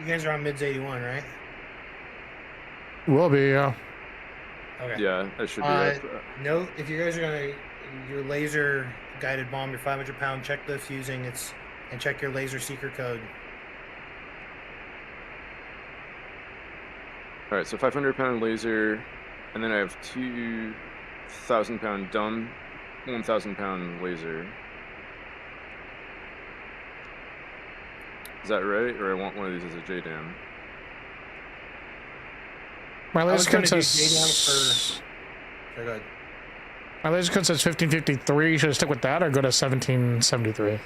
You guys are on mids 81, right? Will be, yeah. Okay. Yeah, that should be. Note, if you guys are gonna your laser guided bomb, your 500-pound, check the fusing. And check your laser seeker code. All right, so 500-pound laser, and then I have 2,000-pound dumb, 1,000-pound laser. Is that right, or I want one of these as a JDAM? My laser code says. JDAM for. Go ahead. My laser code says 1553. Should I stick with that or go to 1773?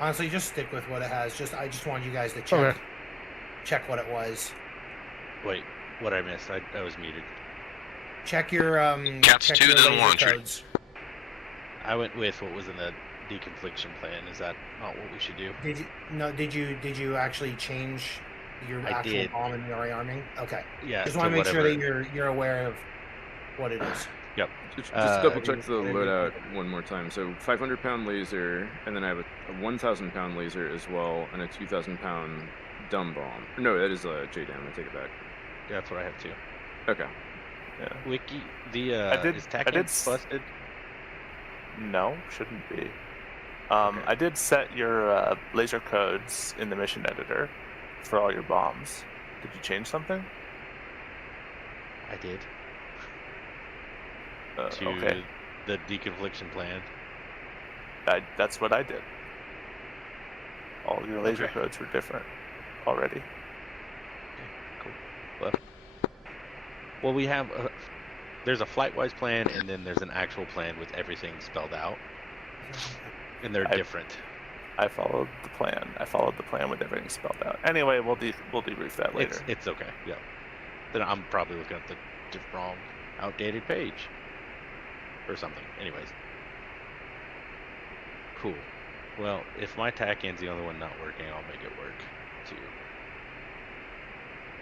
Honestly, just stick with what it has. I just want you guys to check what it was. Wait, what I missed? I was muted. Check your Caps check 2 your then laser 1. codes. I went with what was in the deconfliction plan. Is that not what we should do? Did you actually change your actual bomb and your rearming? Okay. Yeah. Just want to make sure that you're aware of what it is. Yep. Just double check the loadout one more time. So 500-pound laser, and then I have a 1,000-pound laser as well, and a 2,000-pound dumb bomb. No, that is a JDAM. I take it back. Yeah, that's what I have too. Okay. Yeah. Wiki, is TAC busted? No, shouldn't be. I did set your laser codes in the mission editor for all your bombs. Did you change something? I did. Okay. The deconfliction plan. That's what I did. All your laser codes were different already. Okay, cool. Well, we have there's a flight-wise plan, and then there's an actual plan with everything spelled out, and they're different. I followed the plan. I followed the plan with everything spelled out. Anyway, we'll debrief that later. It's okay. Yeah. Then I'm probably looking at the wrong, outdated page. Or something. Anyways. Cool. Well, if my TAC-IN's the only one not working, I'll make it work, too.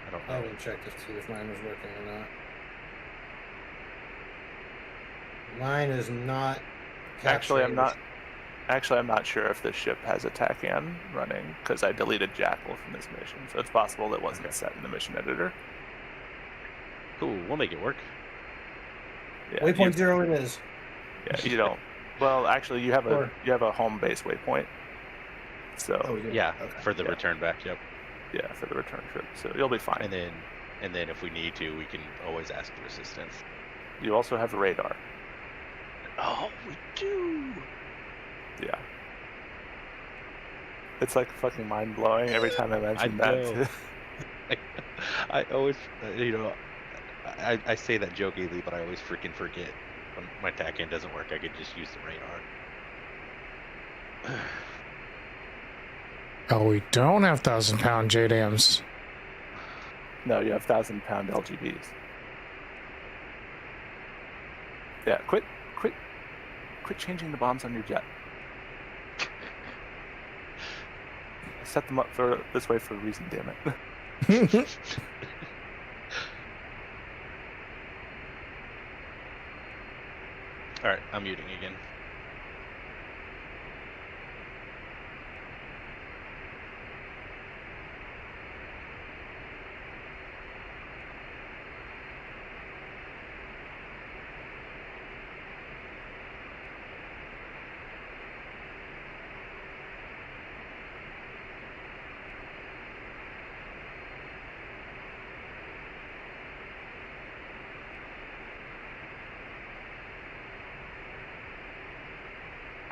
I don't know. I haven't checked to see if mine was working or not. Mine is not. Actually, I'm not sure if this ship has a TAC-IN running, because I deleted Jackal from this mission, so it's possible it wasn't set in the mission editor. Cool, we'll make it work. Yeah, waypoint 0 it is. Yeah, you don't. Well, actually, you have a home base waypoint. So yeah, for the return back. Yep. Yeah, for the return trip. So you'll be fine. And then if we need to, we can always ask for assistance. You also have radar. Oh, we do. Yeah. It's like fucking mind blowing every time I mention that. I always, I say that jokingly, but I always freaking forget when my TAC-IN doesn't work. I could just use the radar. Oh, we don't have 1,000-pound JDAMs. No, you have 1,000-pound LGBs. Yeah, quit changing the bombs on your jet. I set them up for this way for a reason, damn it. Alright, I'm muting again.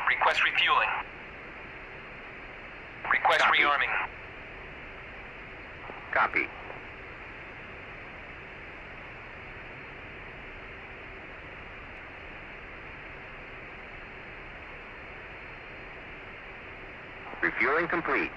Request refueling. Request rearming. Copy. Refueling complete.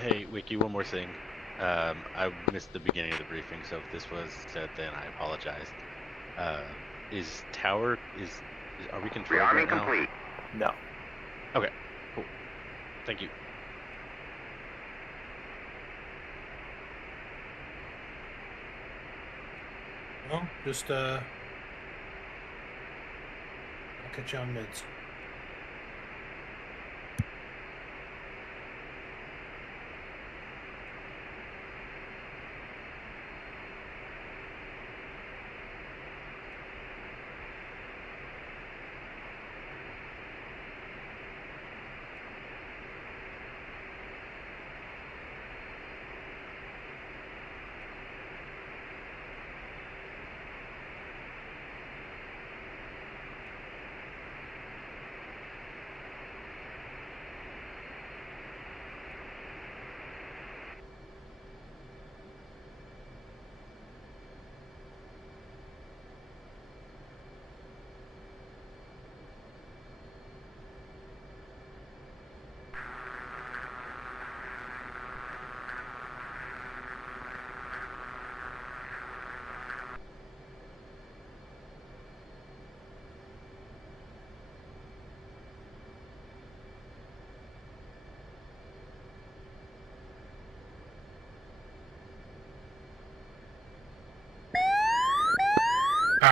Hey, Wiki, one more thing. I missed the beginning of the briefing, so if this was said, then I apologize. Is tower are we controlled Rearming right now? complete. No. Okay, cool. Thank you. Well, just I'll catch you on mids.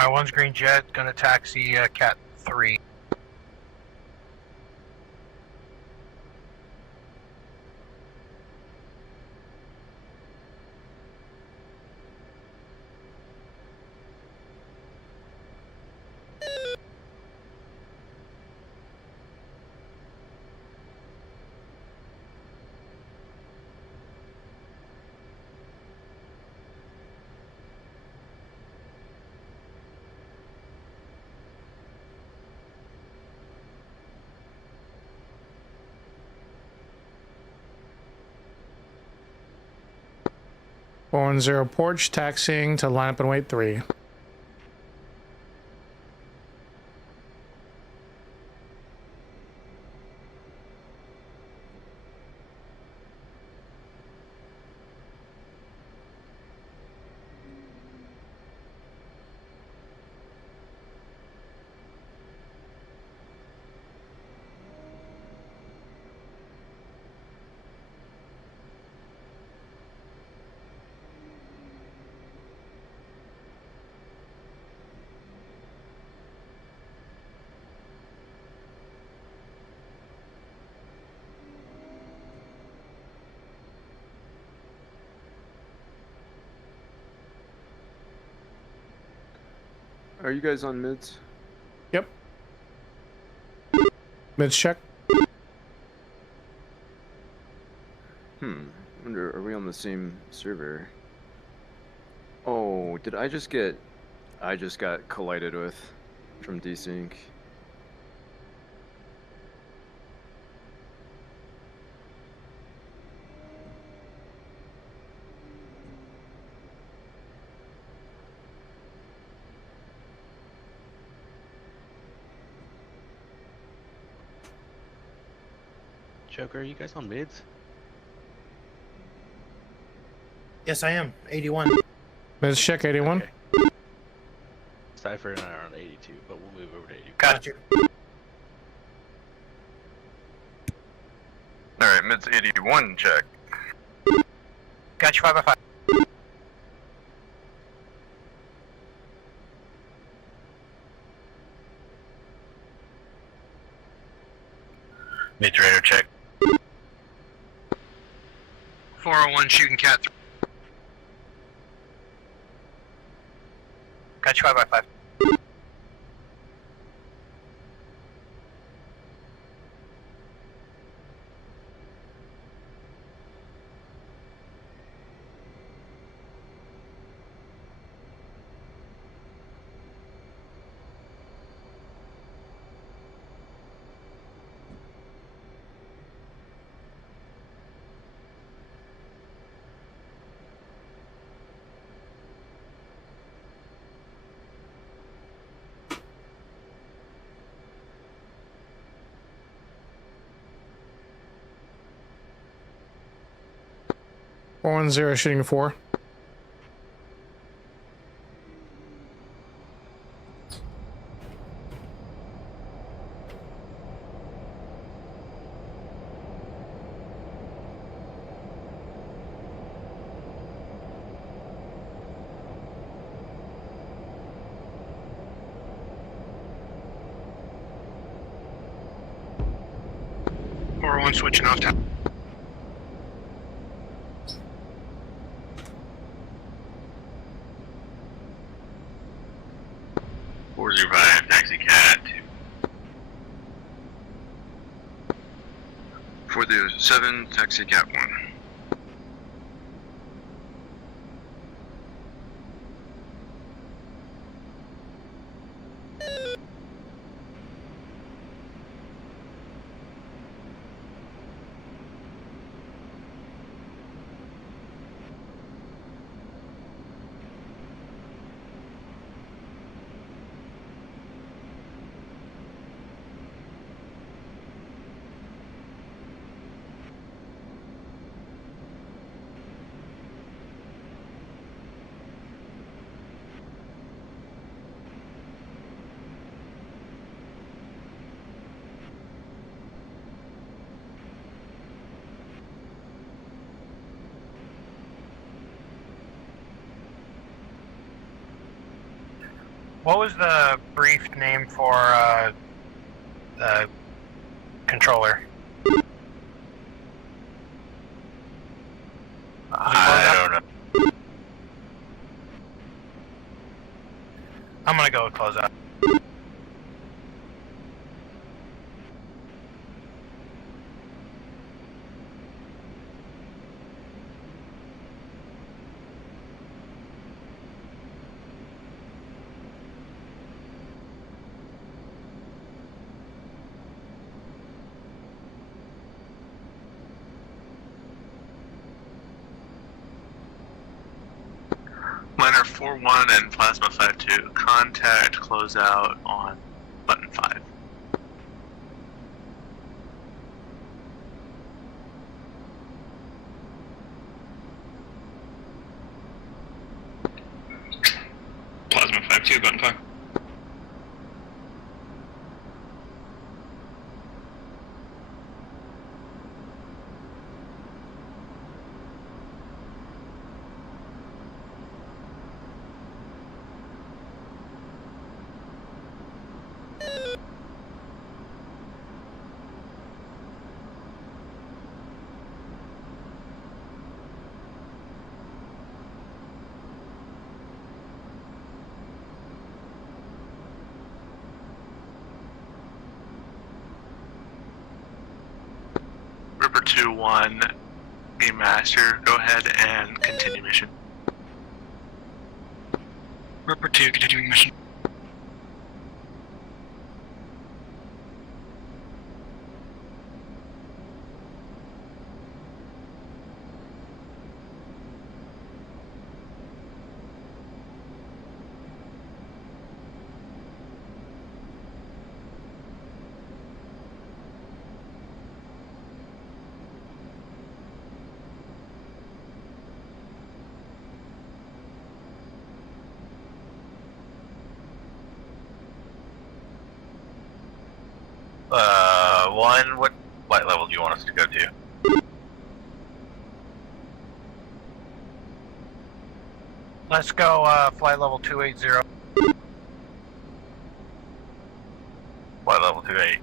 One's green jet, gonna taxi Cat 3. Four and zero porch, taxiing to line up and wait 3. Are you guys on mids? Yep. Mids check. Wonder, are we on the same server? Oh, did I just get... I just got collided with from desync. Joker, are you guys on mids? Yes, I am. 81. Mids check 81. Okay. Cypher and I are on 82, but we'll move over to 82. Got you. Alright, mids 81 check. Got you 5 by 5. Mids radar check. 401 shooting Cat 3. Got you 5 by 5. 410 shooting 4. One switching off top. Taxi cat. 407 taxi cat 1. What was the brief name for the controller? I don't know. I'm gonna go with close out. Miner 4-1 and Plasma 5-2. Contact closeout on button 5. Plasma 5-2, button 5. Ripper 2-1, Game Master, go ahead and continue mission. Ripper 2, continuing mission. What flight level do you want us to go to? Let's go flight level 280. Flight level 28.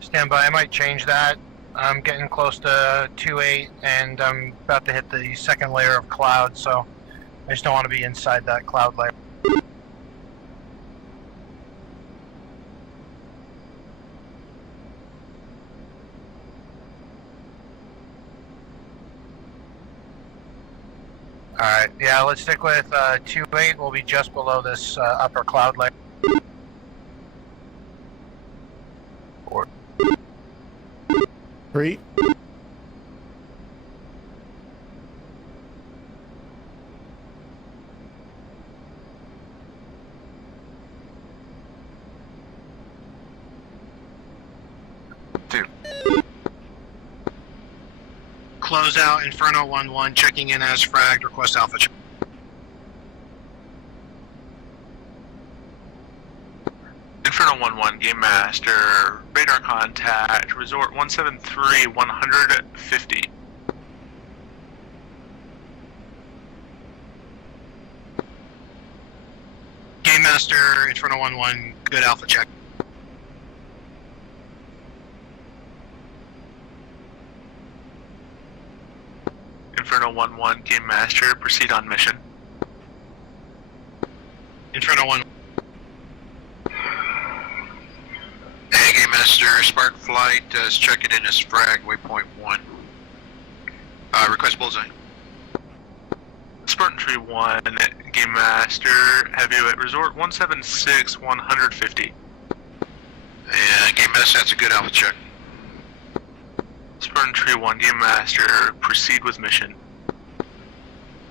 Stand by, I might change that. I'm getting close to 2.8 and I'm about to hit the second layer of cloud, so I just don't want to be inside that cloud layer. Alright, yeah, let's stick with 2.8. We'll be just below this upper cloud layer. 3. closeout, Inferno 1-1, checking in as fragged, request alpha check. Inferno 1-1, Game Master, radar contact, resort 173, 150. Game Master, Inferno 1-1, good alpha check. Inferno 1-1, Game Master, proceed on mission. Inferno 1. Hey, Game Master, Spark Flight is checking in as frag, waypoint 1. Request bullseye. Spartan Tree 1, Game Master, have you at resort 176, 150. Yeah, Game Master, that's a good alpha check. Spartan Tree 1, Game Master, proceed with mission.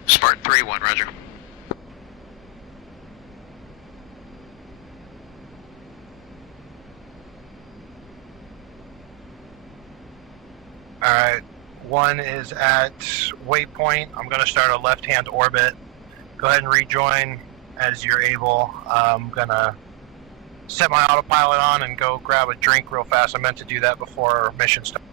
Spartan 3-1, roger. Alright, 1 is at waypoint. I'm going to start a left-hand orbit. Go ahead and rejoin as you're able. I'm going to set my autopilot on and go grab a drink real fast. I meant to do that before our mission starts.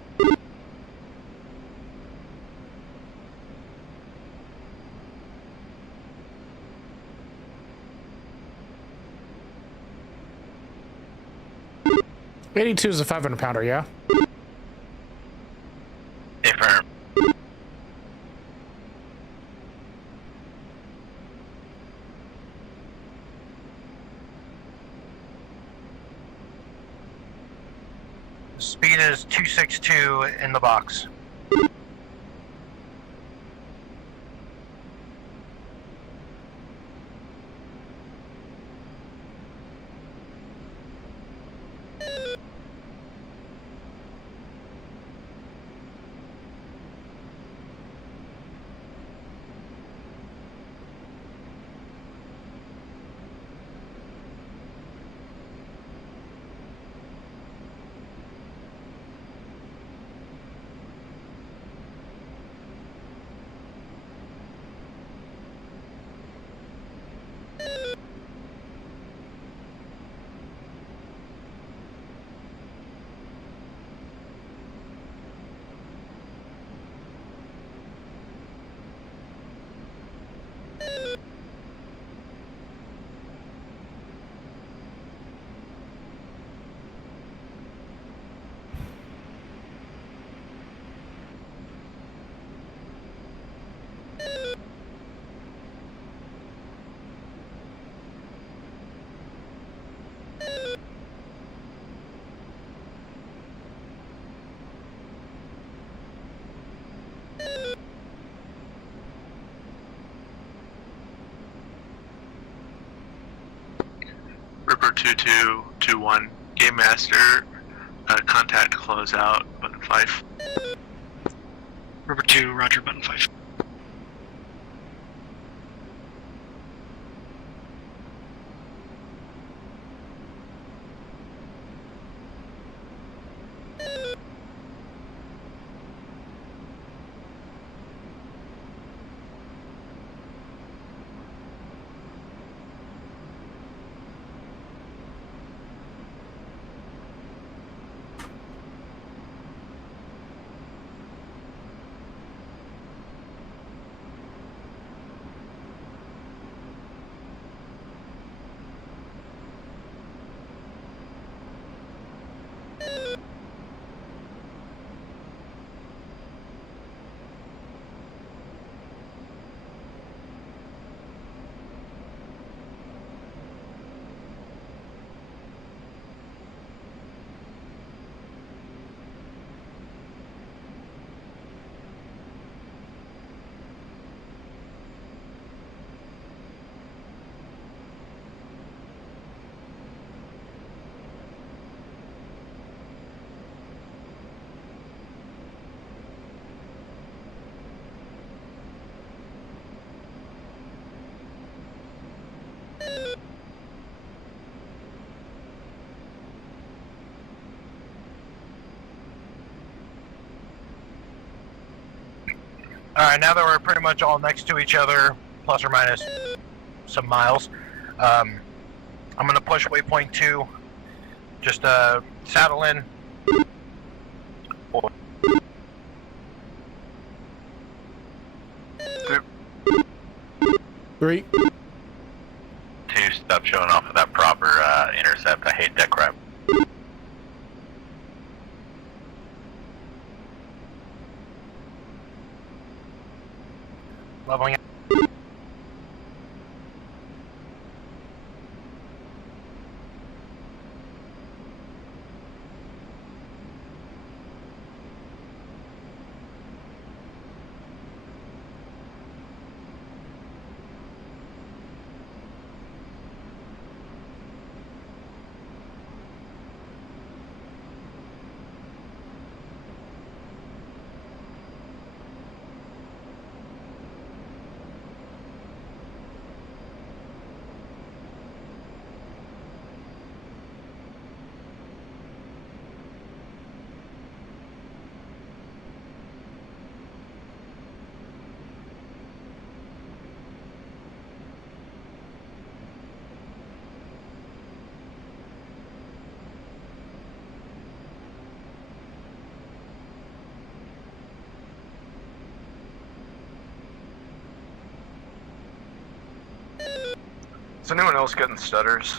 $82 is a 500 pounder, yeah? Affirm. Speed is 262 in the box. Ripper 2221, Game Master, contact closeout, button 5. Ripper 2, roger, button 5. Alright, now that we're pretty much all next to each other, plus or minus some miles, I'm gonna push waypoint 2. Just saddle in. 3. 2, stop showing off of that proper intercept. I hate that crap. Leveling out. Is anyone else getting stutters?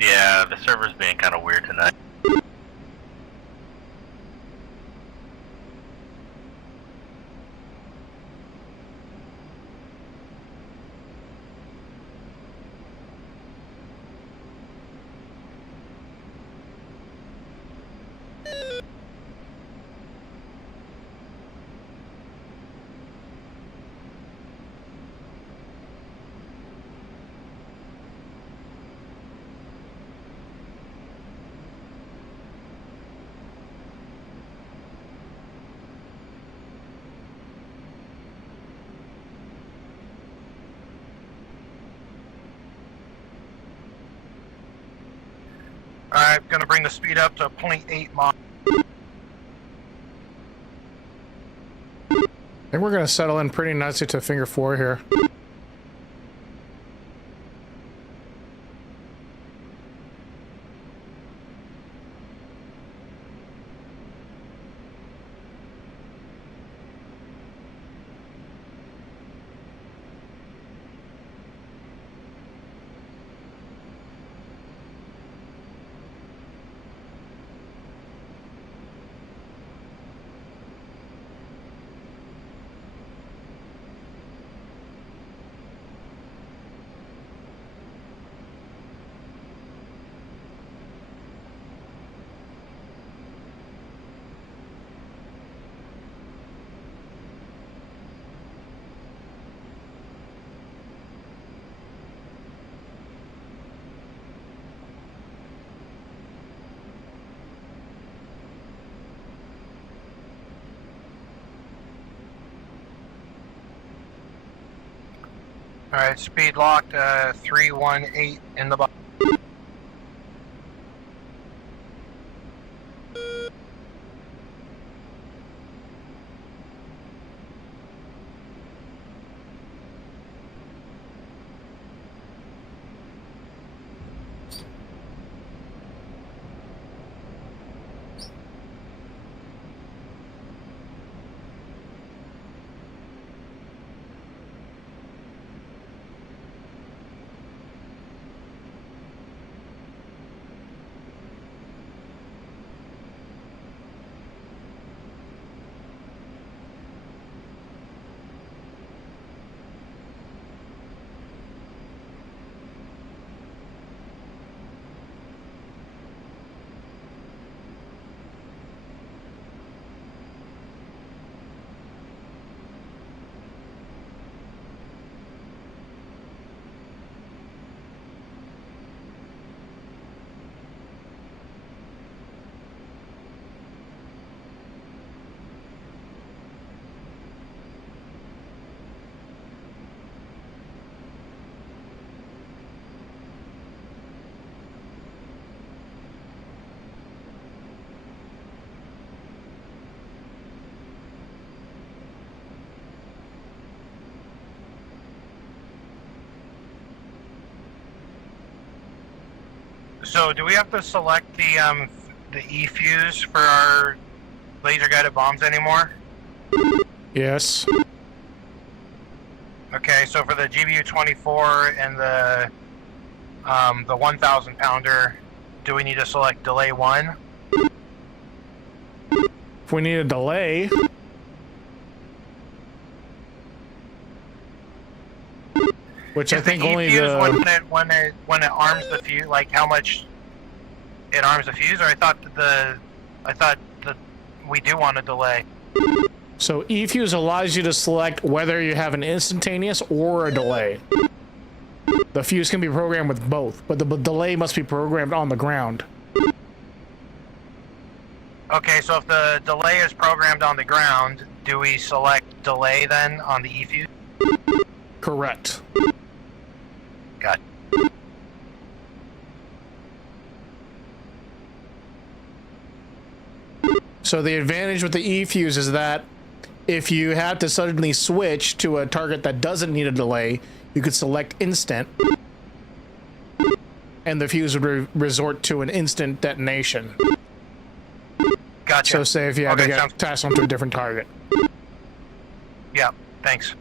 Yeah, the server's being kind of weird tonight. Alright, gonna bring the speed up to 0.8 miles. I think we're gonna settle in pretty nicely to finger 4 here. Alright, speed locked, 318 in the box. So do we have to select the E fuse for our laser guided bombs anymore? Yes. Okay, so for the GBU-24 and the 1,000 pounder, do we need to select delay 1? If we need a delay, which I think only the when it arms the fuse, like how much it arms the fuse, or I thought that we do want a delay. so E-fuse allows you to select whether you have an instantaneous or a delay. The fuse can be programmed with both, but the delay must be programmed on the ground. Okay, so if the delay is programmed on the ground, do we select delay then on the E fuse? Correct. Got it. So the advantage with the E-fuse is that if you have to suddenly switch to a target that doesn't need a delay, you could select instant, and the fuse would resort to an instant detonation. Gotcha. So say if you had to Okay, get tasked onto a different target. Yeah, thanks.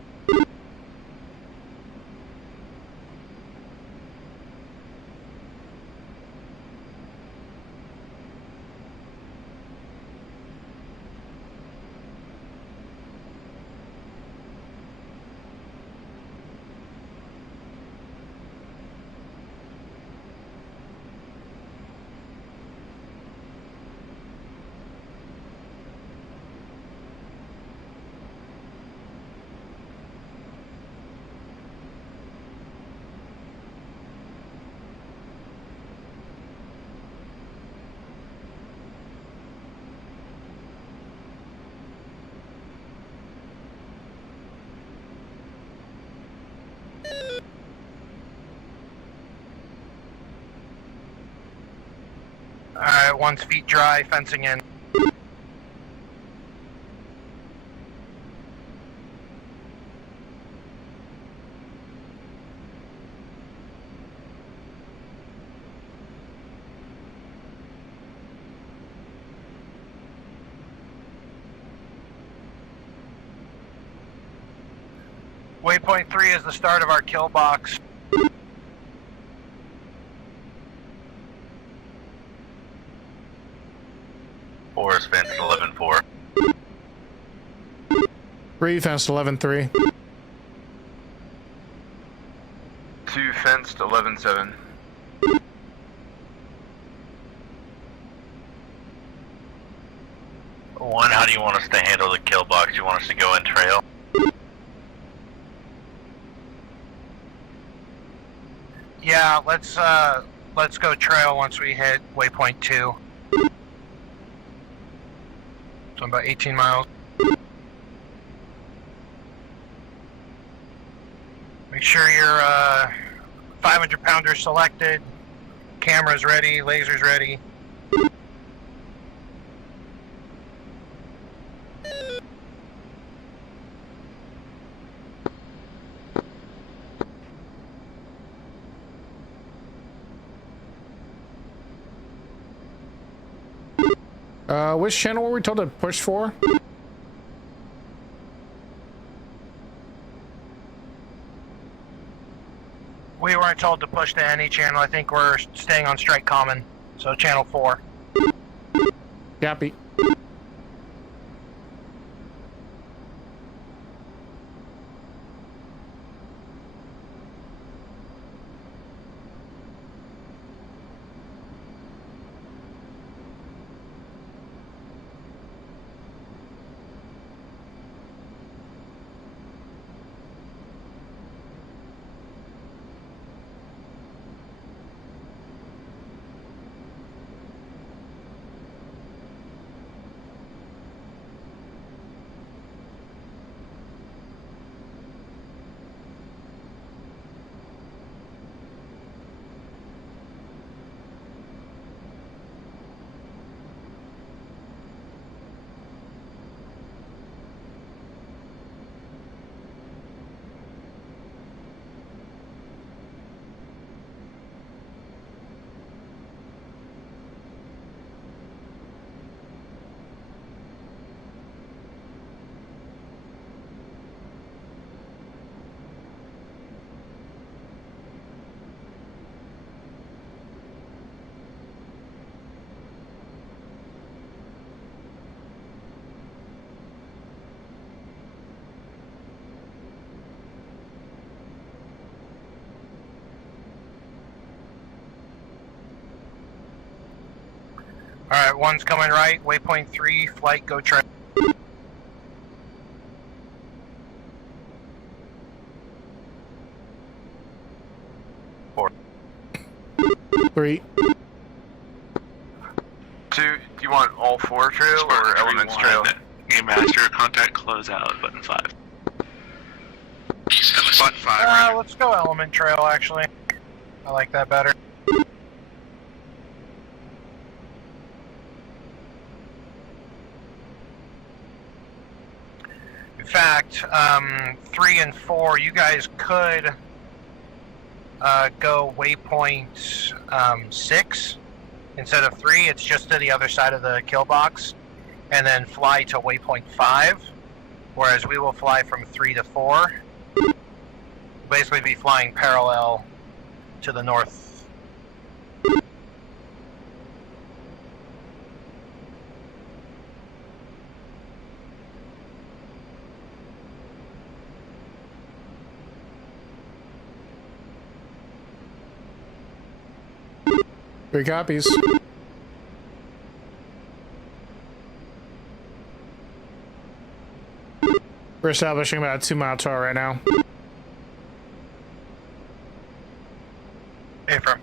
Alright, one's feet dry, fencing in. Waypoint 3 is the start of our kill box. Forest fence 11-4. 3 fenced 11-3. 2 fenced 11-7. One, how do you want us to handle the kill box? You want us to go in trail? Yeah, let's go trail once we hit waypoint 2. So about 18 miles. Make sure your 500 pounder selected, cameras ready, lasers ready. Which channel were we told to push for? We weren't told to push to any channel. I think we're staying on Strike Common, so channel 4. Yappy. Alright, one's coming right. Waypoint 3, flight, go trail. 3. 2, do you want all 4 trail or elements trail? Game Master, contact closeout, button 5. Button 5, right? Let's go element trail, actually. I like that better. In fact, 3 and 4, you guys could go waypoint 6 instead of 3. It's just to the other side of the kill box, and then fly to waypoint 5. Whereas we will fly from 3 to 4. Basically, be flying parallel to the north. Three copies. We're establishing about a 2-mile tower right now. Affirm.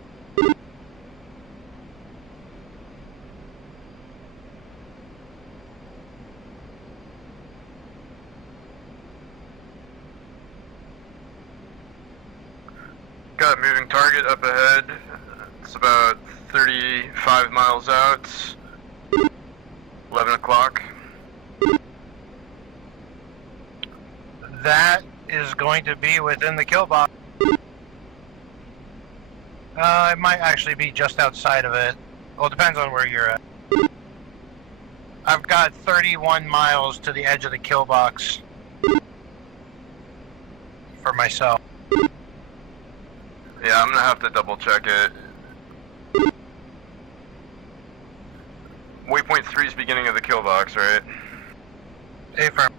Got a moving target up ahead. It's about 35 miles out. 11 o'clock. That is going to be within the kill box. It might actually be just outside of it. Well, it depends on where you're at. I've got 31 miles to the edge of the kill box for myself. Yeah, I'm gonna have to double check it. Waypoint 3 is beginning of the kill box, right? Affirm.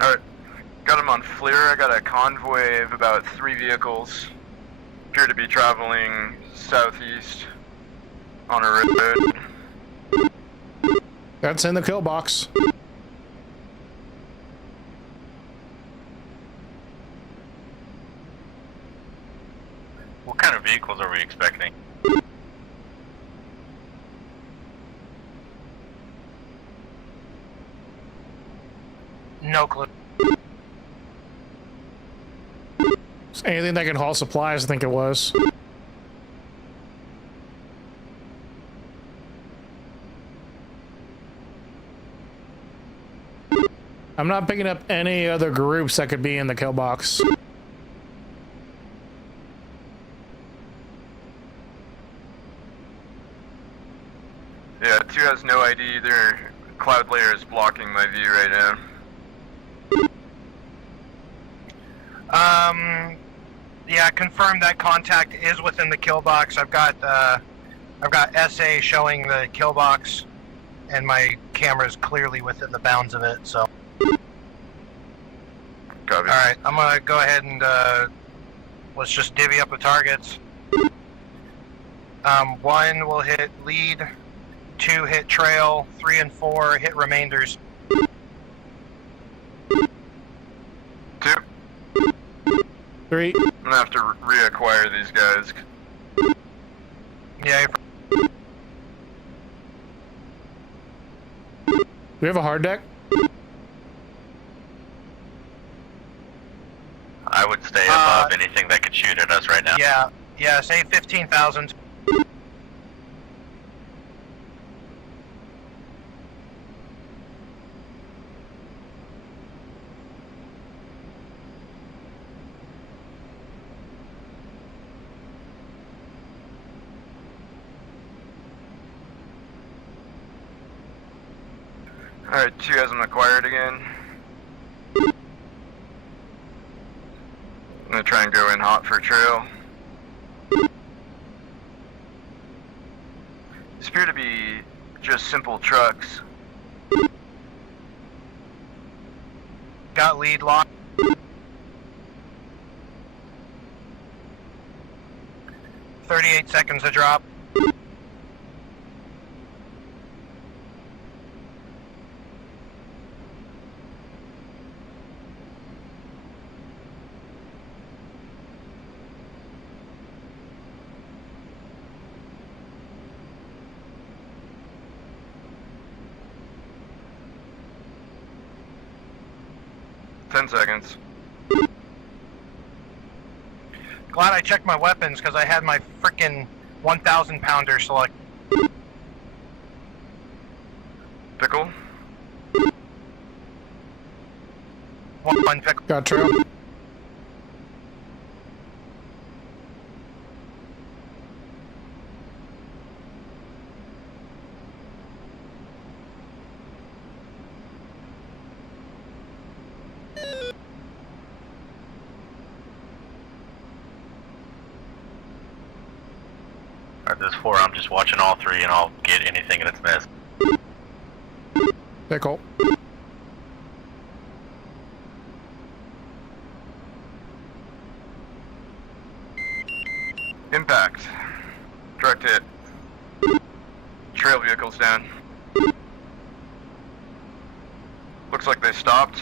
Alright. Got him on FLIR. I got a convoy of about 3 vehicles. Appear to be traveling southeast on a road. That's in the kill box. What kind of vehicles are we expecting? No clue. Anything that can haul supplies, I think it was. I'm not picking up any other groups that could be in the kill box. Yeah, 2 has no ID. Their cloud layer is blocking my view right now. Yeah, confirm that contact is within the kill box. I've got SA showing the kill box, and my camera is clearly within the bounds of it. So, Copy. all right, I'm gonna go ahead and let's just divvy up the targets. 1 will hit lead, 2 hit trail, 3 and 4 hit remainders. 2. 3. I'm gonna have to reacquire these guys. Yeah. Do we have a hard deck? I would stay above anything that could shoot at us right now. Yeah, say 15,000. Alright, 2 has them acquired again. I'm gonna try and go in hot for trail. These appear to be just simple trucks. Got lead lock. $38 seconds to drop. Ten seconds. Glad I checked my weapons because I had my freaking 1,000 pounder select. Pickle. One pickle. Got trail. Alright, there's 4. I'm just watching all 3 and I'll get anything that's missed. Pickle. Impact. Direct hit. Trail vehicles down. Looks like they stopped.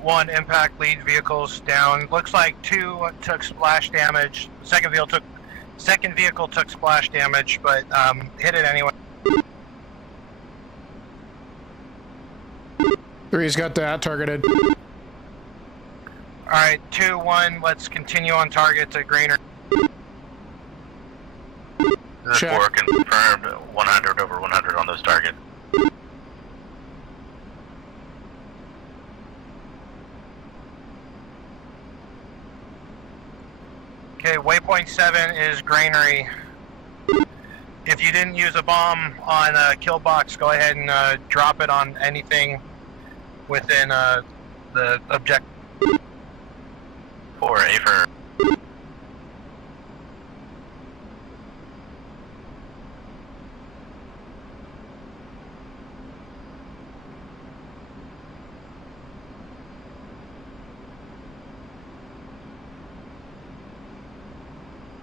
1 impact lead vehicles down. Looks like 2 took splash damage. Second vehicle took splash damage, but hit it anyway. 3's got that targeted. Alright, 2-1, let's continue on target to GRANARY. This is 4 confirmed, 100 over 100 on those targets. Okay, waypoint 7 is GRANARY. If you didn't use a bomb on a killbox, go ahead and drop it on anything within the objective. 4, A for...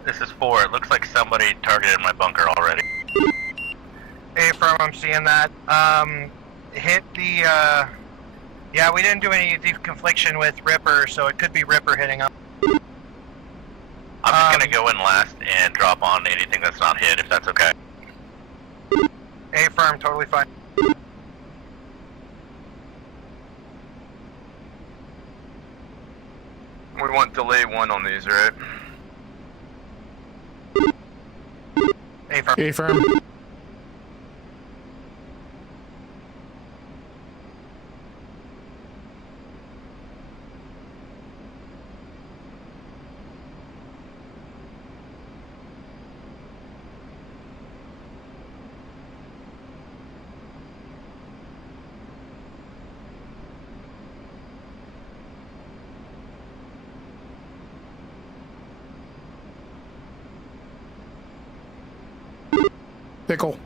This is 4. It looks like somebody targeted my bunker already. Hey, firm, I'm seeing that. Hit the, yeah, we didn't do any deconfliction with Ripper, so it could be Ripper hitting up. I'm just gonna go in last and drop on anything that's not hit, if that's okay. Hey, firm, totally fine. We want delay 1 on these, right? A firm. A firm. Pickle.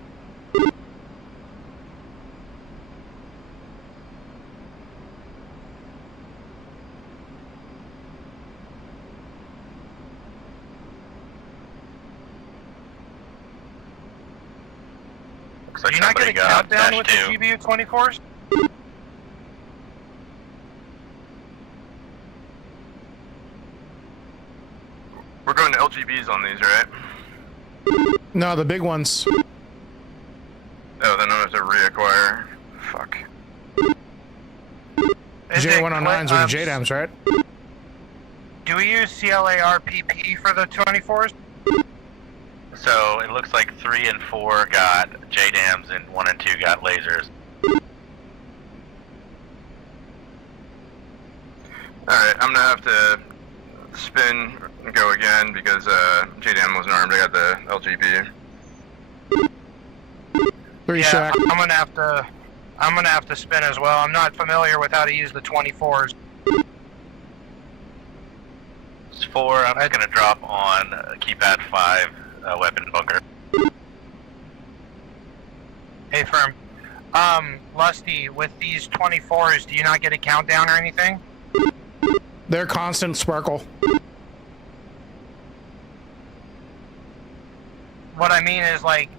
Looks like Do you not get somebody a got countdown with the -2. GBU-24s? We're going to LGBs on these, right? No, the big ones. Oh, then I have to reacquire. Fuck. J109s with the JDAMs, right? Do we use CLARPP for the 24s? So it looks like 3 and 4 got JDAMs and 1 and 2 got lasers. Alright, I'm gonna have to spin and go again because JDAM wasn't armed. I got the LGB. 3 Yeah, shack. I'm gonna have to spin as well. I'm not familiar with how to use the 24s. 4, I'm just going to drop on keypad 5 weapon bunker. Hey, firm. Lusty, with these 24s, do you not get a countdown or anything? They're constant sparkle. What I mean is, like,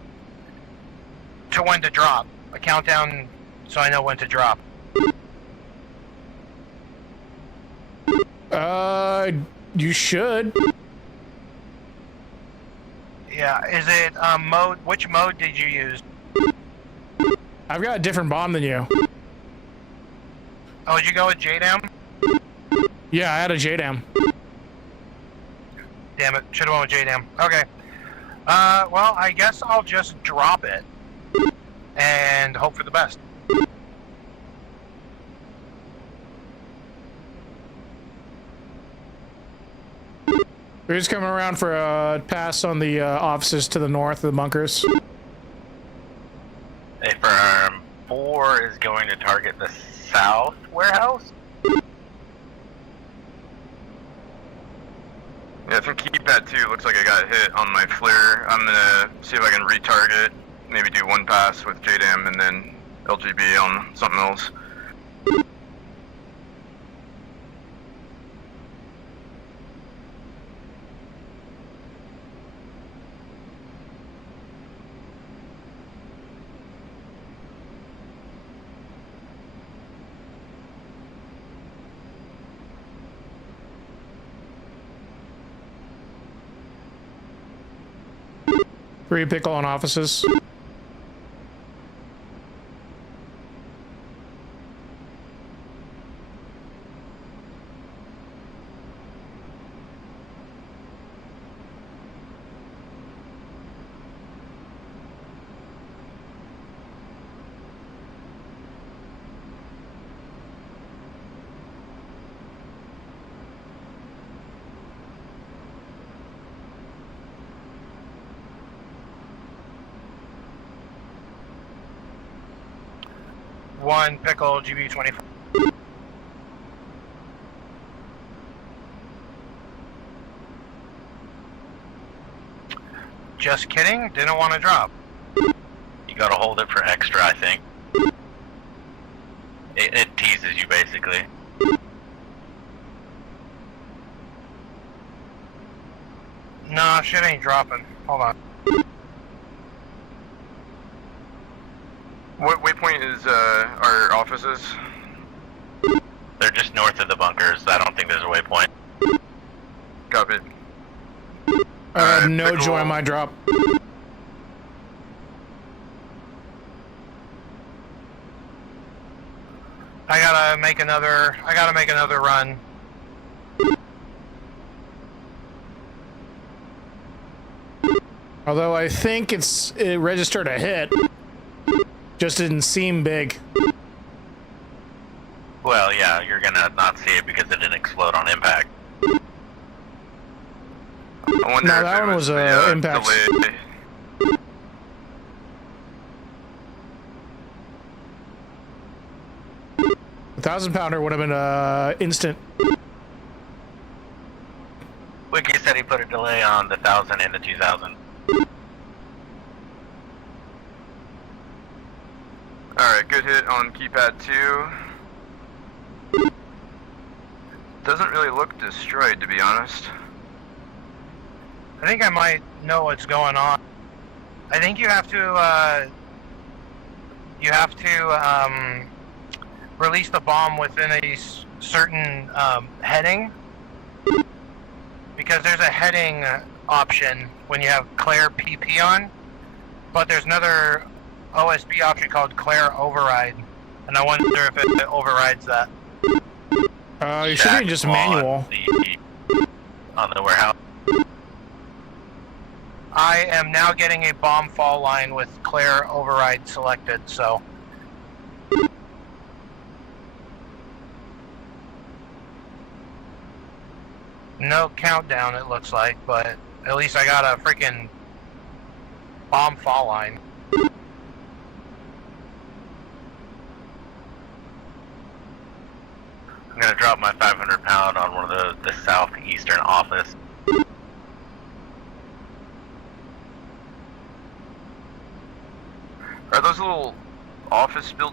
to when to drop. A countdown so I know when to drop. You should. Yeah, is it, mode? Which mode did you use? I've got a different bomb than you. Oh, did you go with JDAM? Yeah, I had a JDAM. Damn it, should've went with JDAM. Okay. Well, I guess I'll just drop it. And hope for the best. We're just coming around for a pass on the offices to the north of the bunkers. A firm 4 is going to target the south warehouse. Yeah, I think keypad 2 looks like I got hit on my flare. I'm gonna see if I can retarget, maybe do one pass with JDAM and then LGB on something else. Free pickle on offices. One pickle GB24. Just kidding, didn't want to drop. You gotta hold it for extra, I think. It teases you, basically. Nah, shit ain't dropping. Hold on. What waypoint is our offices? They're just north of the bunkers. I don't think there's a waypoint. Copy. I have Alright, no pickle. joy on my drop. I gotta make another run. Although I think it registered a hit. Just didn't seem big. Well, yeah, you're gonna not see it because it didn't explode on impact. I wonder No, if that it one was the, impact. delay. 1,000-pounder would have been instant. Wiki said he put a delay on the 1,000 and the 2,000. Alright, good hit on keypad 2. Doesn't really look destroyed, to be honest. I think I might know what's going on. I think you have to release the bomb within a certain heading, because there's a heading option when you have Claire PP on, but there's another OSB option called Claire Override, and I wonder if it overrides that. You should be just manual. On the warehouse. I am now getting a bomb fall line with Claire Override selected, so. No countdown, it looks like, but at least I got a freaking bomb fall line. I'm gonna drop my 500 pound on one of the southeastern office. Are those little office build?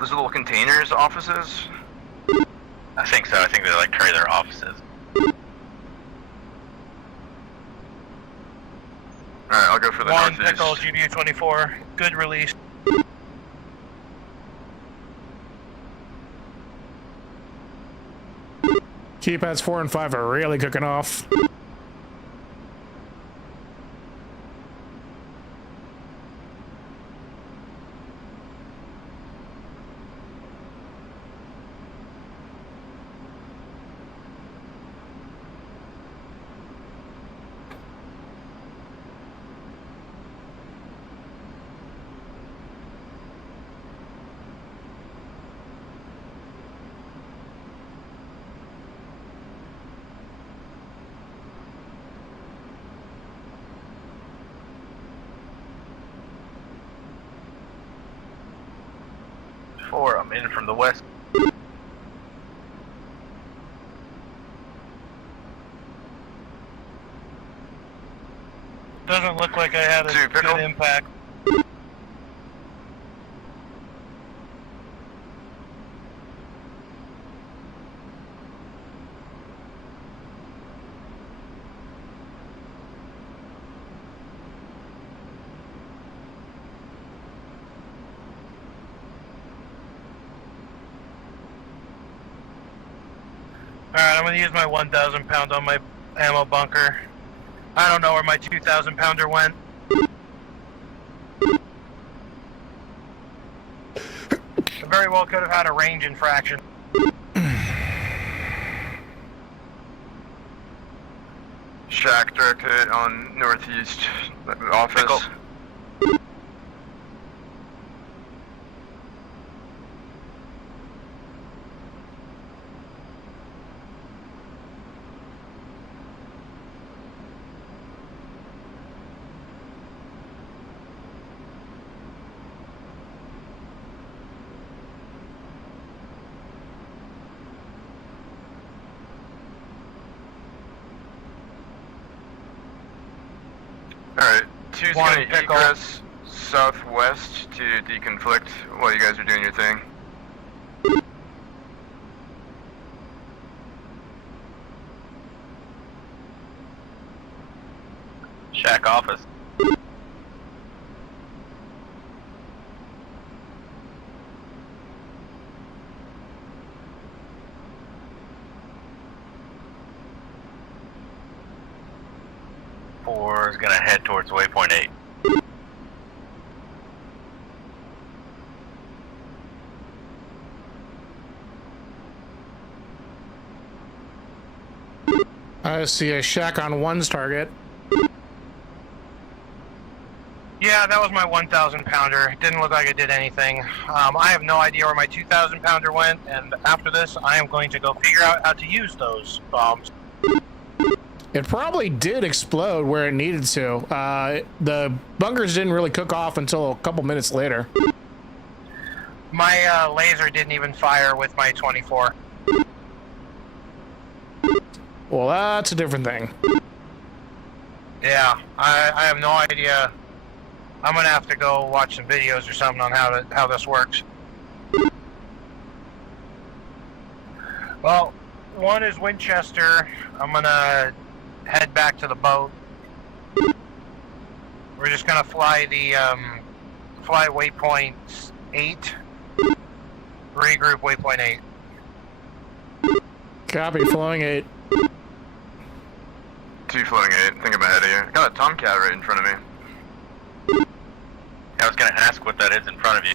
Those little containers offices? I think so. I think they like trailer offices. Alright, I'll go for the One northeast. pickle, GBU-24. Good release. Keypads 4 and 5 are really cooking off. I'm in from the west. Doesn't look like I had a Two pickle. good impact. Alright, I'm gonna use my 1,000 pound on my ammo bunker. I don't know where my 2,000 pounder went. I very well could have had a range infraction. Shack direct hit on northeast office. Pickle. Alright, two's One gonna pickle. egress southwest to deconflict while you guys are doing your thing. Shack office. Four is gonna head towards waypoint 8. I see a shack on one's target. Yeah, that was my 1,000 pounder. It didn't look like it did anything. I have no idea where my 2,000 pounder went, and after this, I am going to go figure out how to use those bombs. It probably did explode where it needed to. The bunkers didn't really cook off until a couple minutes later. My laser didn't even fire with my 24. Well, that's a different thing. Yeah, I have no idea. I'm gonna have to go watch some videos or something on how this works. Well, one is Winchester. I'm gonna head back to the boat. We're just gonna fly the fly waypoint 8. Regroup waypoint 8. Copy, flowing 8. Two floating 8, I think I'm ahead of you. Got a Tomcat right in front of me. I was gonna ask what that is in front of you.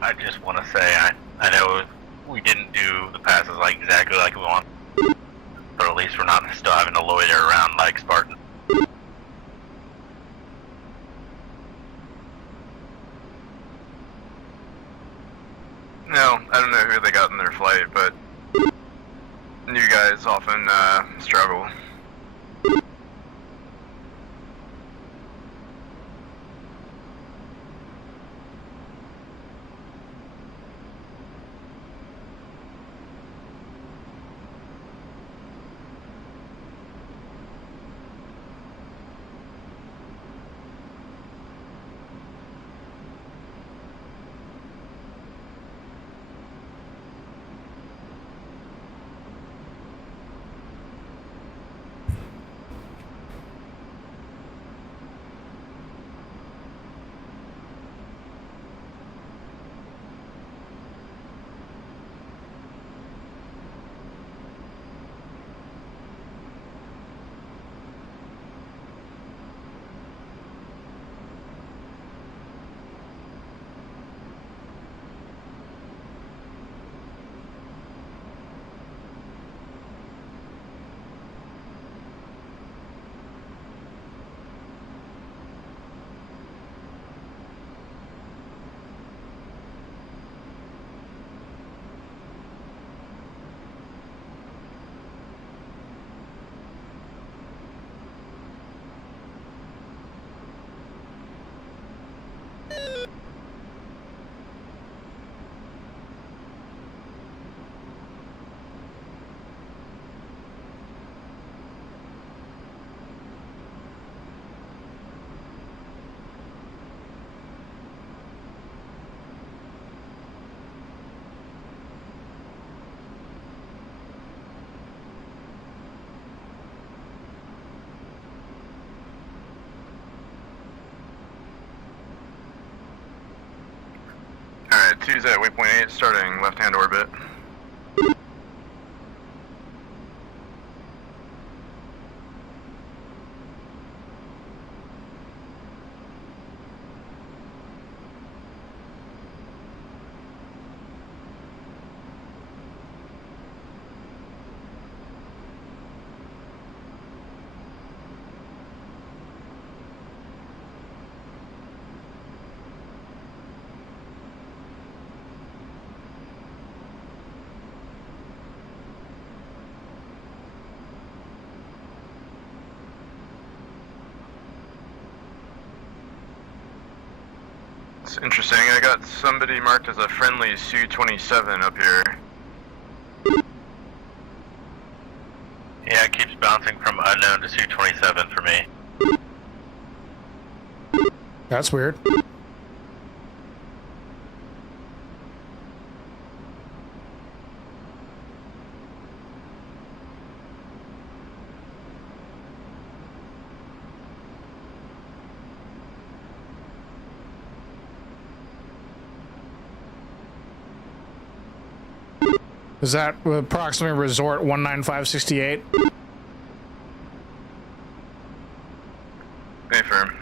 I just want to say I know we didn't do the passes like exactly like we want, but at least we're not still having to loiter around like Spartan. No, I don't know who they got in their flight, but new guys often struggle. Alright, 2's at waypoint 8, starting left-hand orbit. It's interesting, I got somebody marked as a friendly Su-27 up here. Yeah, it keeps bouncing from unknown to Su-27 for me. That's weird. Is that approximately resort 19568? Affirm.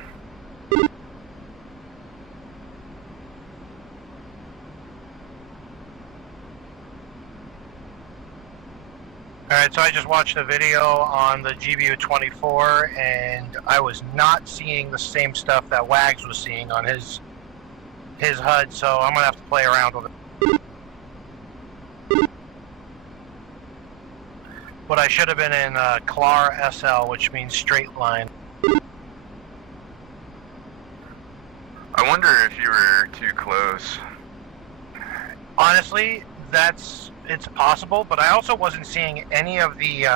Alright, so I just watched a video on the GBU-24, and I was not seeing the same stuff that Wags was seeing on his HUD, so I'm gonna have to play around with it. But I should have been in CLAR SL, which means straight line. I wonder if you were too close. Honestly, it's possible, but I also wasn't seeing any of the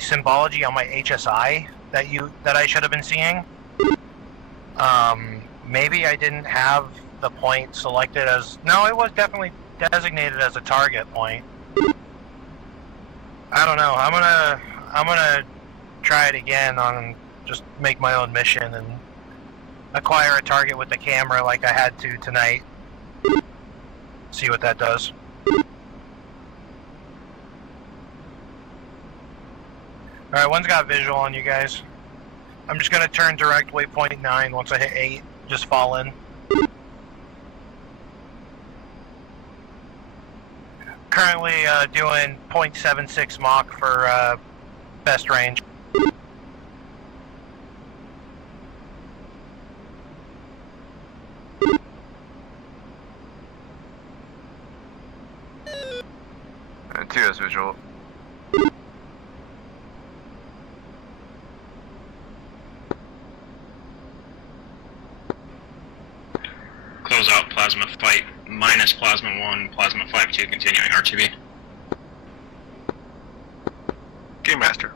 symbology on my HSI that I should have been seeing. Maybe I didn't have the point selected as... No, it was definitely designated as a target point. I don't know. I'm gonna try it again on just make my own mission and acquire a target with the camera like I had to tonight. See what that does. Alright, one's got visual on you guys. I'm just gonna turn direct waypoint 9 once I hit 8. Just fall in. currently doing 0.76 Mach for best range. And 2 has visual. Close out plasma fight minus plasma 1, plasma 5-2 continuing RTB. Game Master.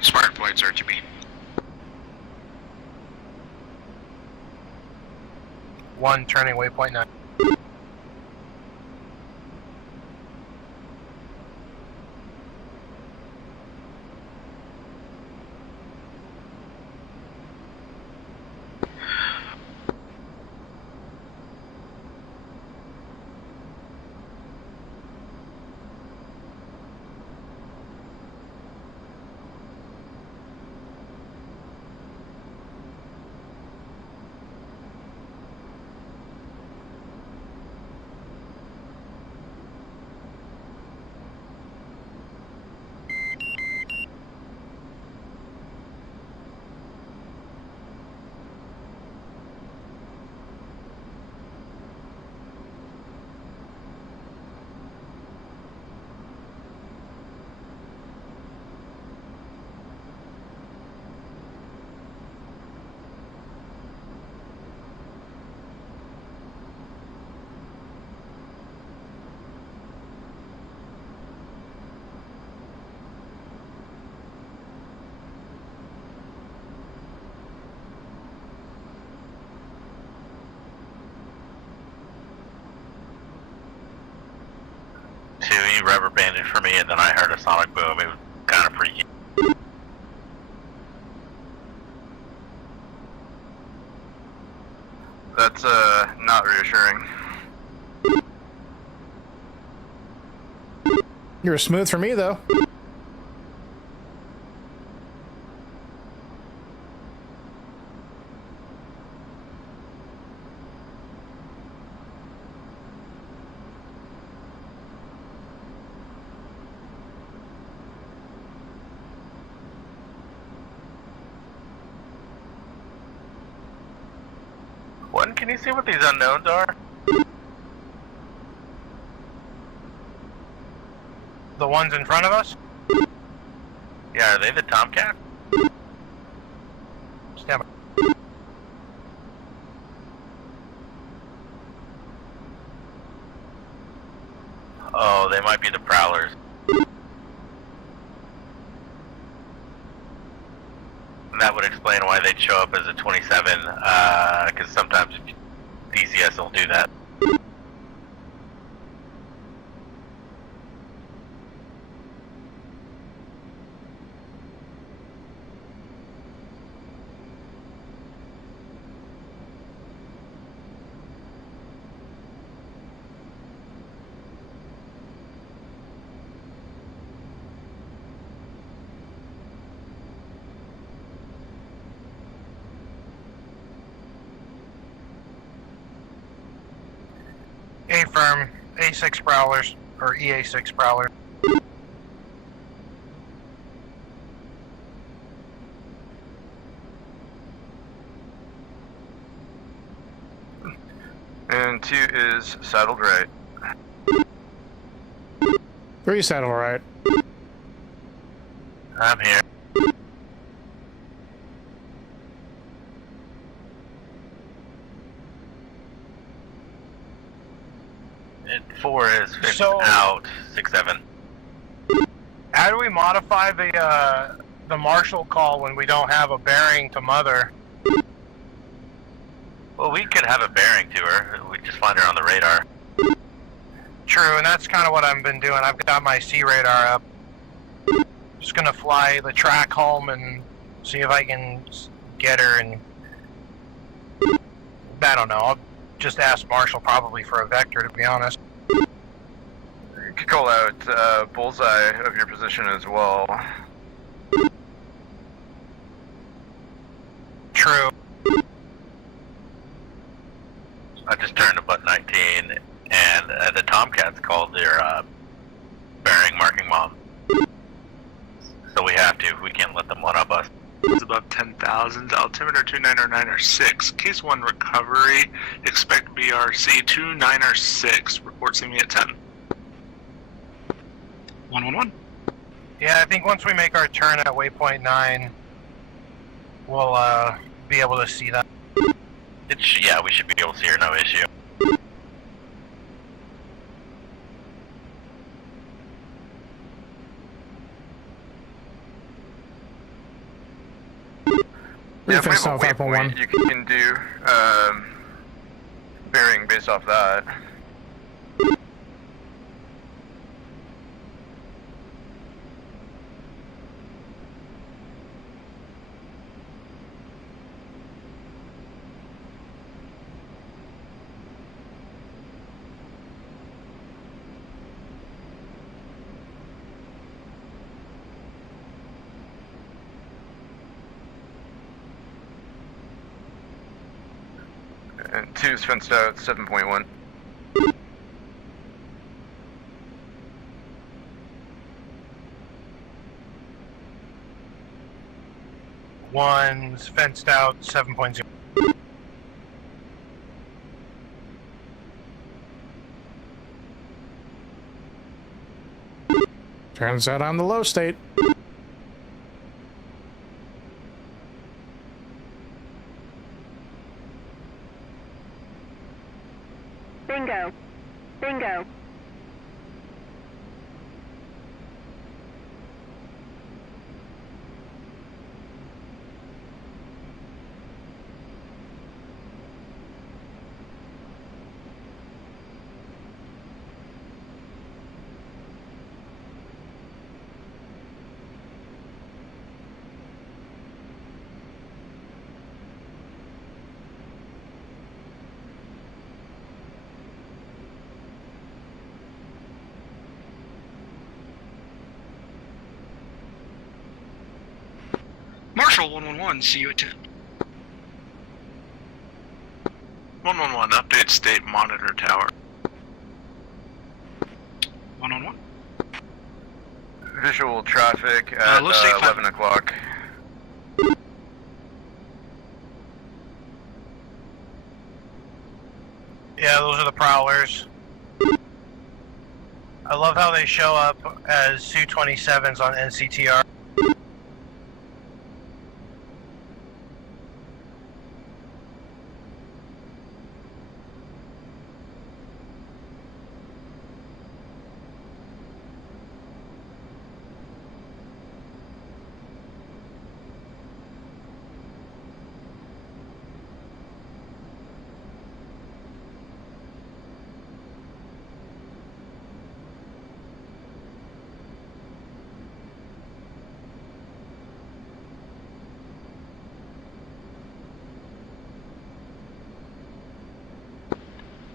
Spark flights RTB. One turning waypoint 9. He rubber banded for me, and then I heard a sonic boom. It was kind of freaky. That's not reassuring. You were smooth for me, though. One, can you see what these unknowns are? The ones in front of us? Yeah, are they the Tomcat? Stand by. Oh, they might be the Prowlers. And that would explain why they'd show up as a 27, because sometimes DCS will do that. A-firm, A6 Prowlers, or EA6 Prowler. And 2 is saddled right. 3 saddle right. I'm here. And 4 is finished out, 6-7. How do we modify the marshal call when we don't have a bearing to mother? Well, we could have a bearing to her. We just find her on the radar. True, and that's kind of what I've been doing. I've got my sea radar up. Just gonna fly the track home and see if I can get her, and I don't know. I'll just ask Marshall probably for a vector, to be honest. You could call out bullseye of your position as well. True. I just turned to butt 19, and the Tomcats called their bearing marking bomb. So we have to. We can't let them one up us. It's above 10,000. Altimeter 290906. Case 1 recovery. Expect BRC 2906. Report see me at 10. 111. Yeah, I think once we make our turn at waypoint 9, we'll be able to see that. Yeah, we should be able to see her, no issue. Yeah, if we Refresh have a south, waypoint, 501. you can do bearing based off that. And 2 is fenced out, 7.1. One's fenced out, 7.0. Turns out I'm the low state. Bingo. Bingo. Marshall 111, see you at 10. 111, update state monitor tower. 111. Visual traffic at low state 11 o'clock. Yeah, those are the prowlers. I love how they show up as Su-27s on NCTR.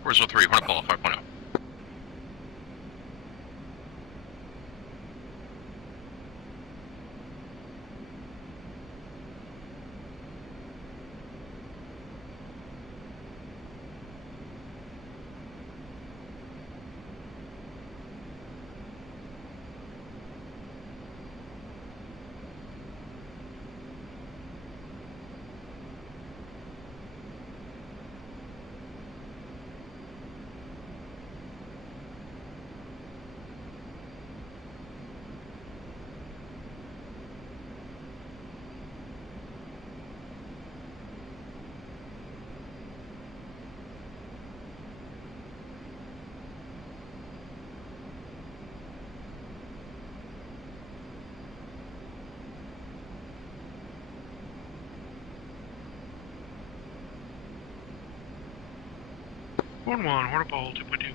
Where's 03? Hornet Ball 5.0. Hornet Ball 2.2.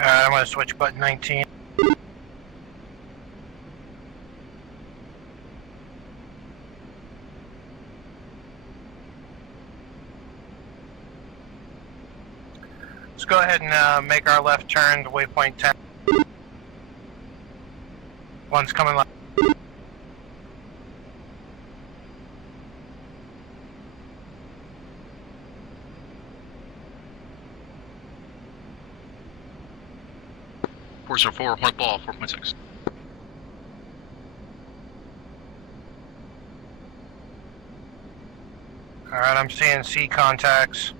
Alright, I'm going to switch button 19. Let's go ahead and make our left turn to waypoint 10. One's coming left. Force 4, horn ball, 4.6. Alright, I'm seeing C contacts.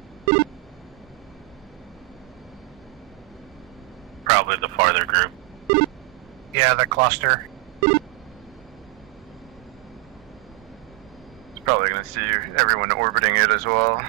Probably the farther group. Yeah, the cluster. It's probably going to see everyone orbiting it as well.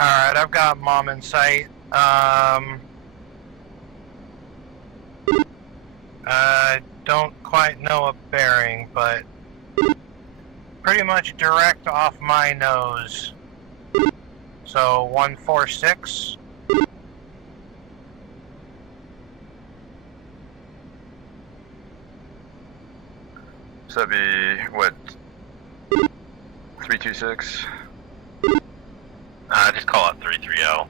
Alright, I've got Mom in sight. I don't quite know a bearing, but pretty much direct off my nose. So 146. So that'd be, what, 326? Just call it 330.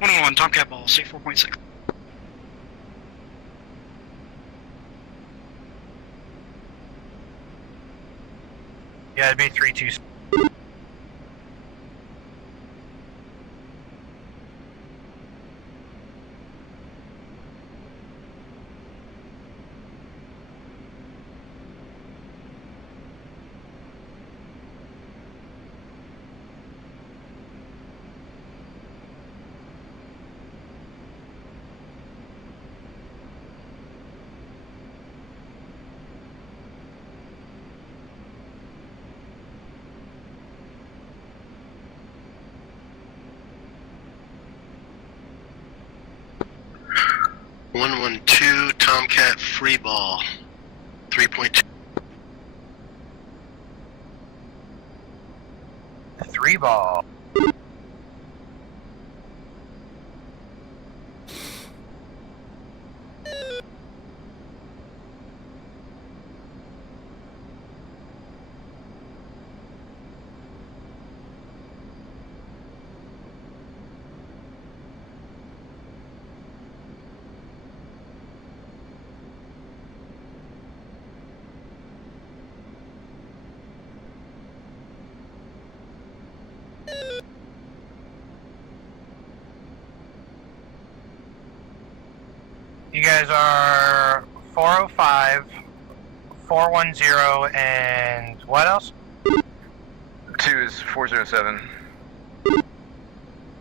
111, Tomcat ball, say 4.6. Yeah, it'd be 326. Tomcat free ball, 3.2. 3 ball. You guys are 405, 410, and what else? 2 is 407.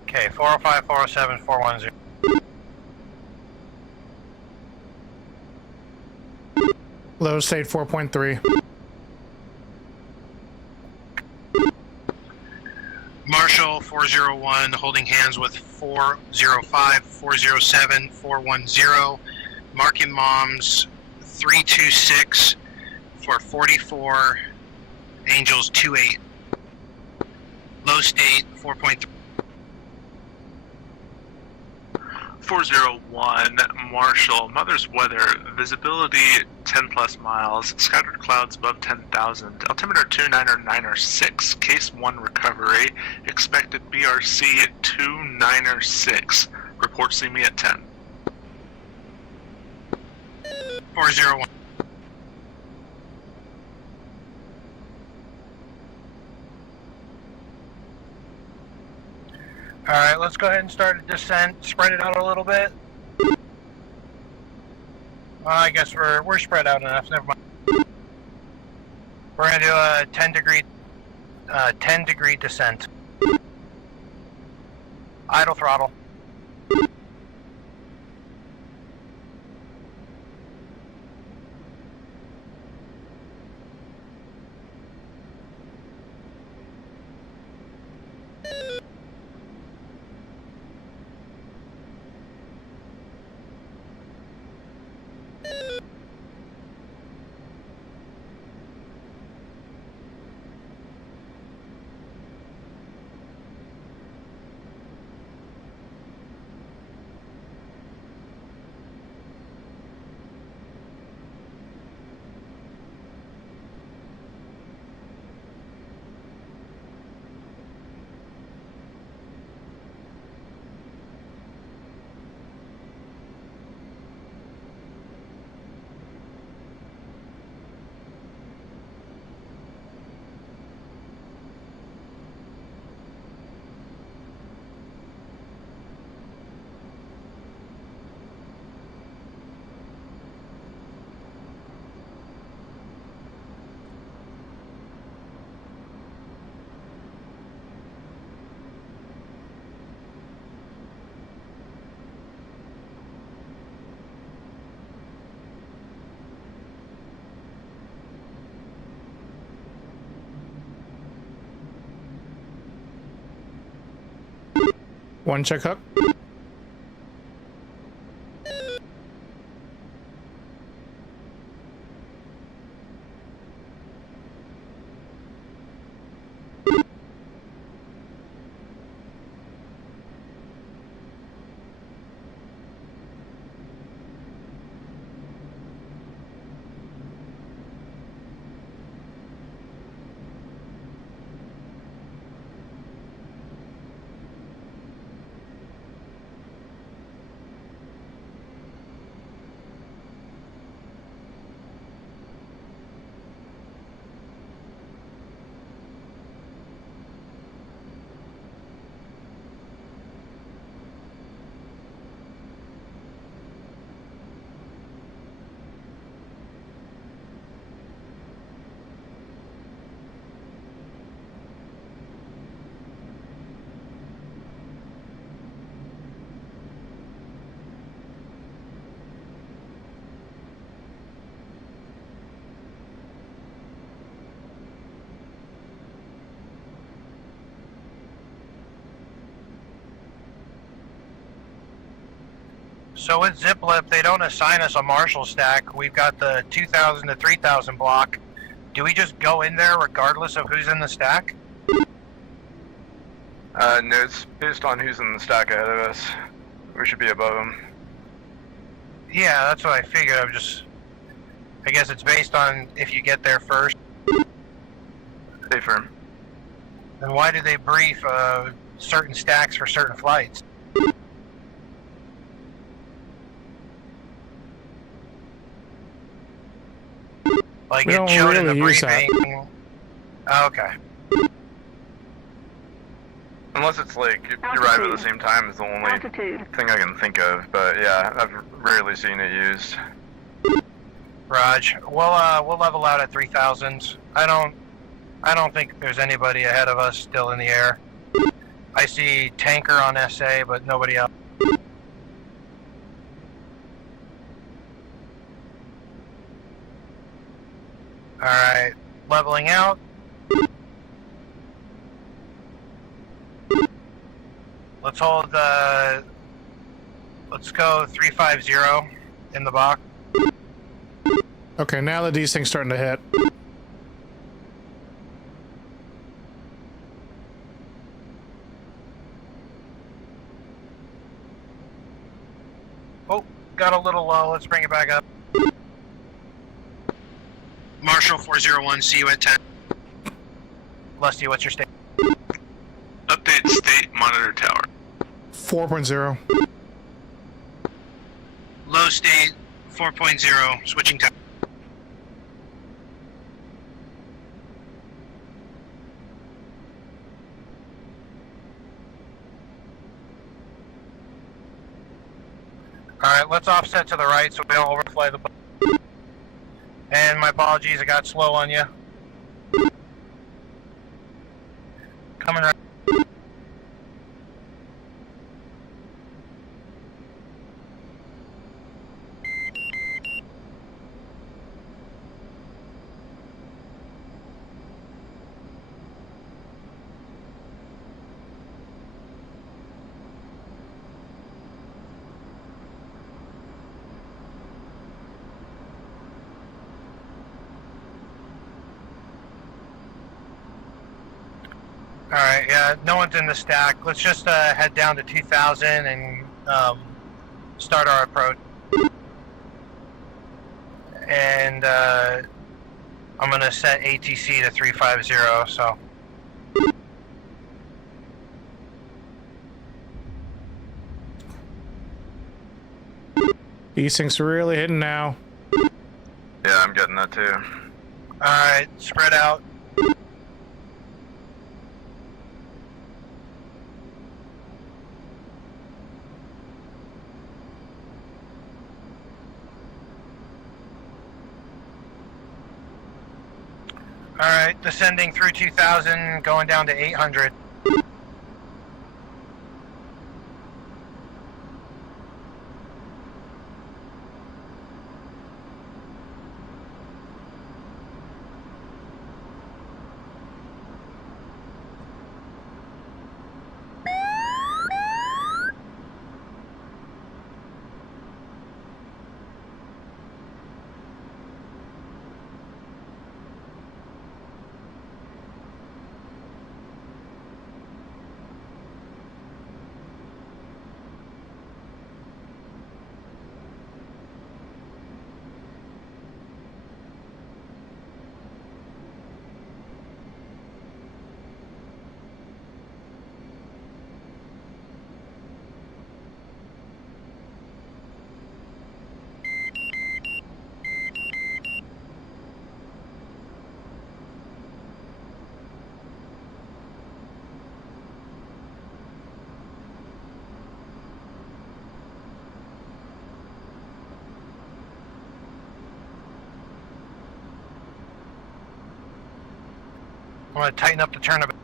Okay, 405, 407, 410. Low state 4.3. Marshall 401 holding hands with 405, 407, 410. Marking Moms 326 for 44. Angels 28. Low state 4.3. 401, Marshall, Mother's Weather, visibility 10 plus miles, scattered clouds above 10,000, altimeter 299.6, case 1 recovery, expected BRC 296, report see me at 10. 401. Alright, let's go ahead and start a descent. Spread it out a little bit. I guess we're spread out enough. Never mind. We're gonna do a 10 degree descent. Idle throttle. One check hook. So with Ziplip, they don't assign us a Marshall stack. We've got the 2,000 to 3,000 block. Do we just go in there regardless of who's in the stack? No, it's based on who's in the stack ahead of us. We should be above them. Yeah, that's what I figured. I guess it's based on if you get there first. Stay firm. Then why do they brief certain stacks for certain flights? Like We it don't showed in the really use that. briefing. Oh, okay. Unless it's like you arrive at the same time is the only thing I can think of. But yeah, I've rarely seen it used. Raj, we'll level out at 3,000. I don't think there's anybody ahead of us still in the air. I see tanker on SA, but nobody else. Alright, leveling out. Let's hold let's go 350 in the box. Okay, now that these things starting to hit. Oh, got a little low. Let's bring it back up. Marshall 401, see you at 10. Lusty, what's your state? Update state monitor tower. 4.0. Low state 4.0, switching tower. Alright, let's offset to the right so we don't overfly the And my apologies, I got slow on you. Coming right. Alright, yeah, no one's in the stack. Let's just head down to 2000 and start our approach. And I'm going to set ATC to 350, so. These things are really hitting now. Yeah, I'm getting that too. Alright, spread out. Alright, descending through 2000, going down to 800. I'm going to tighten up the turnabout.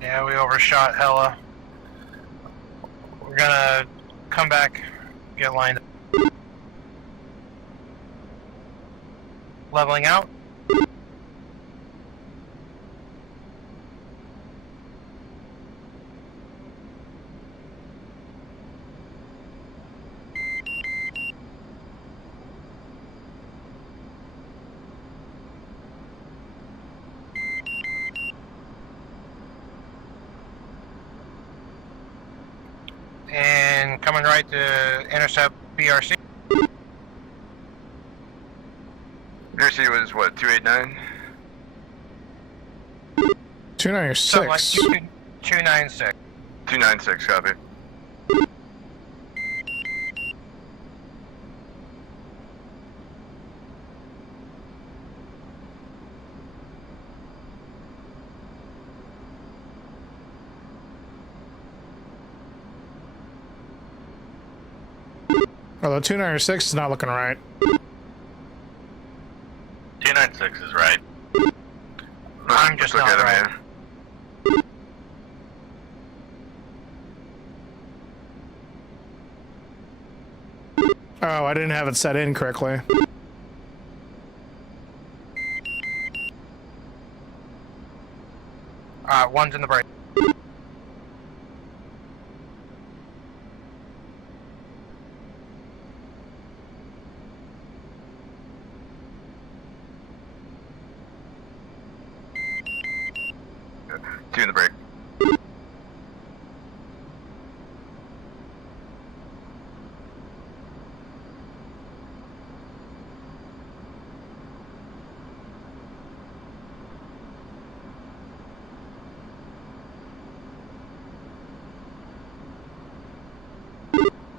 Yeah, we overshot hella. We're gonna come back, get lined up. Leveling out. And coming right to intercept BRC. BRC was what, 289? 296. Something like 296. 296, copy. Oh, the 296 is not looking right. 296 is right. I'm just not right. Oh, I didn't have it set in correctly. One's in the break. Tune the brake.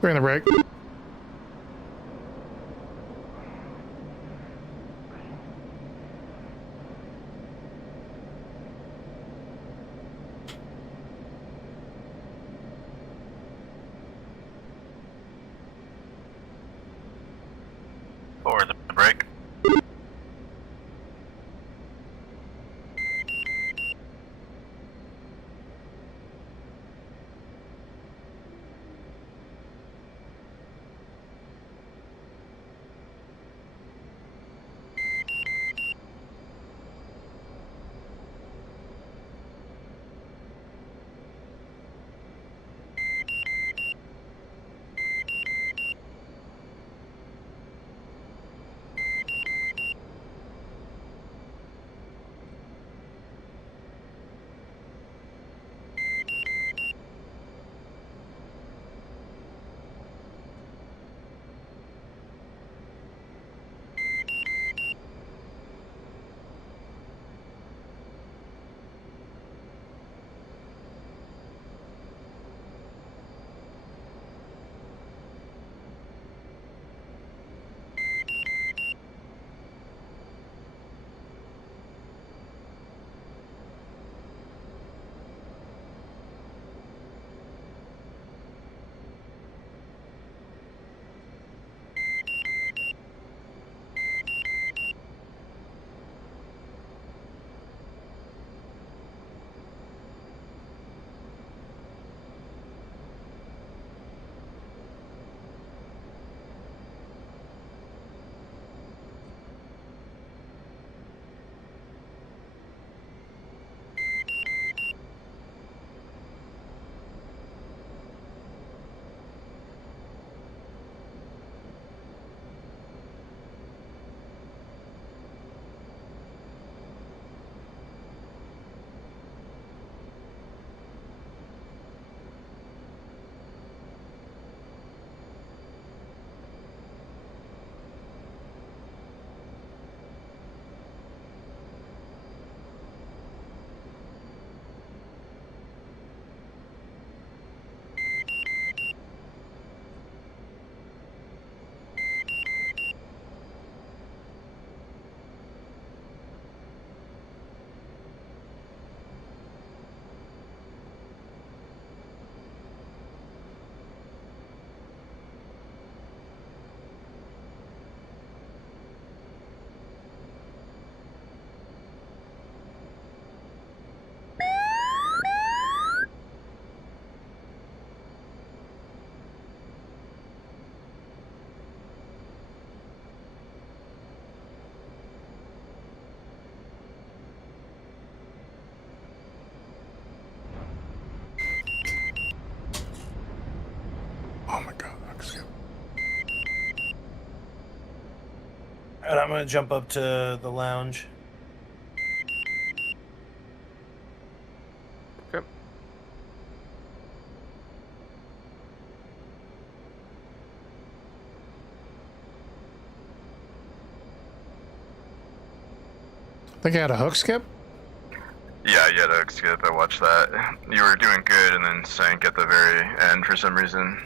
Bring the brake. Forward the brake. Oh my god. And I'm gonna jump up to the lounge. Okay. I think I had a hook skip. Yeah, you had a skip. I watched that. You were doing good and then sank at the very end for some reason.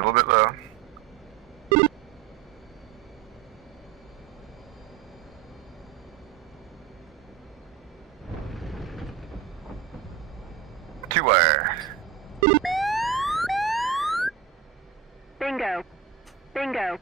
You're a little bit low. Two-wire. Bingo. Bingo.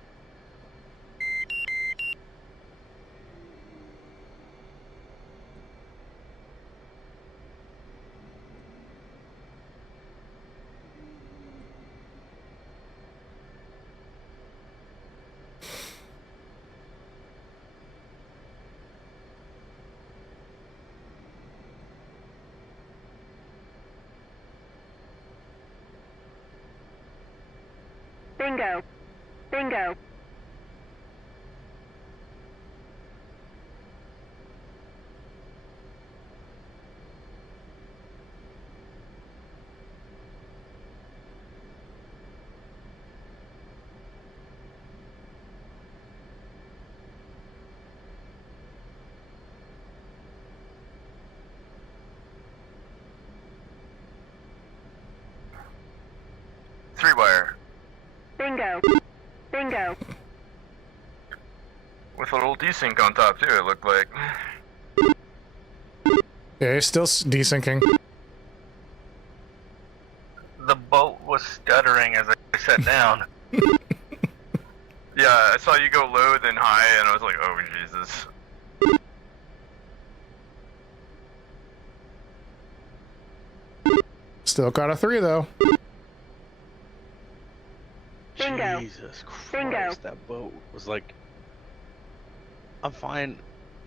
Bingo. Bingo. Three-wire. Bingo. Bingo. With a little desync on top, too, it looked like. Yeah, he's still desyncing. The boat was stuttering as I sat down. Yeah, I saw you go low, then high, and I was like, oh, Jesus. Still got a 3 though. Bingo. Jesus Christ, Bingo. that boat was like... I'm fine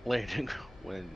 landing when